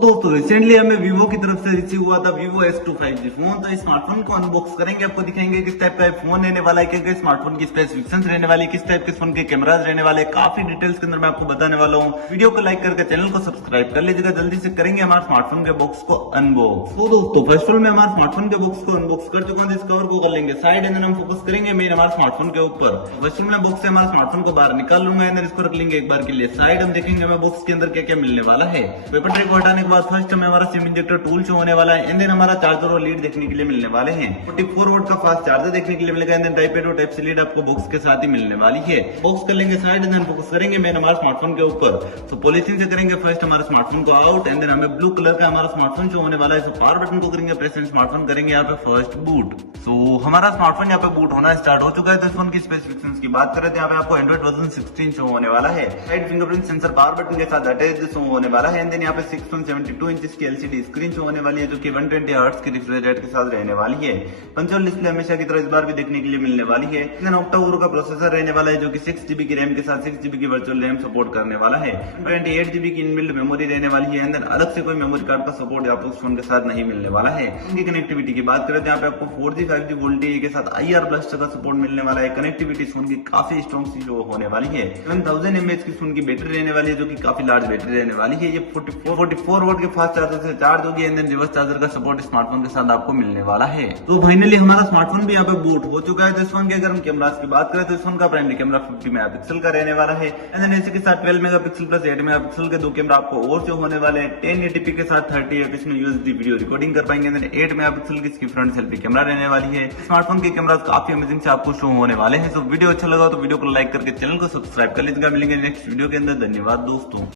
दोस्तों रिसेंटली हमें वीवो की तरफ से रिसीव हुआ था वीवो S2 5G फोन। तो इस स्मार्टफोन को अनबॉक्स करेंगे, आपको दिखाएंगे किस टाइप का फोन रहने वाला है, क्या स्मार्टफोन की स्पेसिफिकेशंस रहने वाली, किस टाइप के फोन के कैमराज रहने वाले, काफी डिटेल्स के अंदर मैं आपको बताने वाला हूँ। वीडियो को लाइक करके चैनल को सब्सक्राइब कर लीजिएगा। जल्दी से करेंगे हमारे स्मार्टफोन के बॉक्स को अनबॉक्स। तो दोस्तों फर्स्ट ऑफ ऑल मैं हमारे स्मार्टफोन के बॉक्स को अनबॉक्स कर चुका हूँ। इस कवर को कर लेंगे साइड एंड हम फोकस करेंगे मेन हमारे स्मार्टफोन के ऊपर। फर्स्ट मैं बॉक्स से हमारे स्मार्टफोन को बाहर निकाल लूंगा एंड इसको रख लेंगे एक बार के लिए साइड। हम देखेंगे हमें बॉक्स के अंदर क्या क्या मिलने वाला है। पेपर ट्रे को हटाने के बाद फर्स्ट हमें हमारा सिम इंजेक्टर टूल शो होने वाला है एंड देन हमारा चार्जर और लीड देखने के लिए मिलने वाले हैं। 44 वोल्ट का फास्ट चार्जर देखने के लिए मिलेगा एंड देन टाइप और टाइप सी लीड आपको बॉक्स के साथ ही मिलने वाली है। बॉक्स कर लेंगे साइड एंड देन फोकस करेंगे मेन हमारे स्मार्टफोन के ऊपर। तो पॉलिशिंग से करेंगे फर्स्ट हमारे स्मार्टफोन को आउट एंड देन हमें ब्लू कलर का हमारा स्मार्टफोन शो होने वाला है। तो पावर बटन को करेंगे प्रेस एंड स्मार्टफोन करेंगे यहाँ पे फर्स्ट बूट। तो हमारा स्मार्टफोन यहाँ पे बूट होना स्टार्ट हो चुका है। तो इस फोन की स्पेसिफिकेशंस की बात करें तो यहाँ पे आपको एंड्रॉइड वर्जन 16 शो होने वाला है। Side fingerprint sensor power button के साथ अटैच शो होने वाला है एंड देन यहाँ पे 6.72 इंच की एलसीडी स्क्रीन शो होने वाली है जो कि 120 हर्ट्ज की रिफ्रेश रेट के साथ रहने वाली है। पंचोल डिस्प्ले हमेशा की तरह इस बार भी देखने के लिए मिलने वाली है। ऑक्टा कोर का प्रोसेसर रहने वाला है जो कि 6GB की रैम के साथ 6GB की वर्चुअल रैम सपोर्ट करने वाला है। 28GB की इनबिल्ट मेमोरी रहने वाली है एंड अलग से कोई मेमोरी कार्ड का सपोर्ट आपको उस फोन के साथ नहीं मिलने वाला है। इनकी कनेक्टिविटी की बात करें तो यहाँ पे आपको 4G 5G वोल्टेज के साथ IR ब्लास्टर का सपोर्ट मिलने वाला है। कनेक्टिविटी फोन की काफी स्ट्रॉन्ग सी जो होने वाली है। 7000 mAh की फोन की बैटरी रहने वाली है जो कि काफी लार्ज बैटरी रहने वाली है। ये 44 वोल्ट के फास्ट चार्जर से चार्ज होगी एंड देन रिवर्स चार्जर का सपोर्ट स्मार्टफोन के साथ आपको मिलने वाला है। तो फाइनली हमारा स्मार्टफोन भी यहाँ पे बूट हो चुका है। तो इस फोन की अगर हम कैमरा की बात करें तो इस फोन का प्राइमरी कैमरा 50 मेगापिक्सल का रहने वाला है एंड देन इसी के साथ 12 मेगापिक्सल प्लस 8 मेगापिक्सल के दो कैमरा आपको और जो होने वाले हैं। 1080p के साथ 30 fps में यूएसडी वीडियो रिकॉर्डिंग कर पाएंगे। 8 मेगापिक्सल की इसकी फ्रंट सेल्फी कैमरा रहने वाली है। स्मार्टफोन के कैमरा काफी अमेजिंग से आपको शो होने वाले हैं। तो वीडियो अच्छा लगा तो वीडियो को लाइक करके चैनल को सब्सक्राइब कर लीजिएगा। मिलेंगे नेक्स्ट वीडियो के अंदर। धन्यवाद दोस्तों।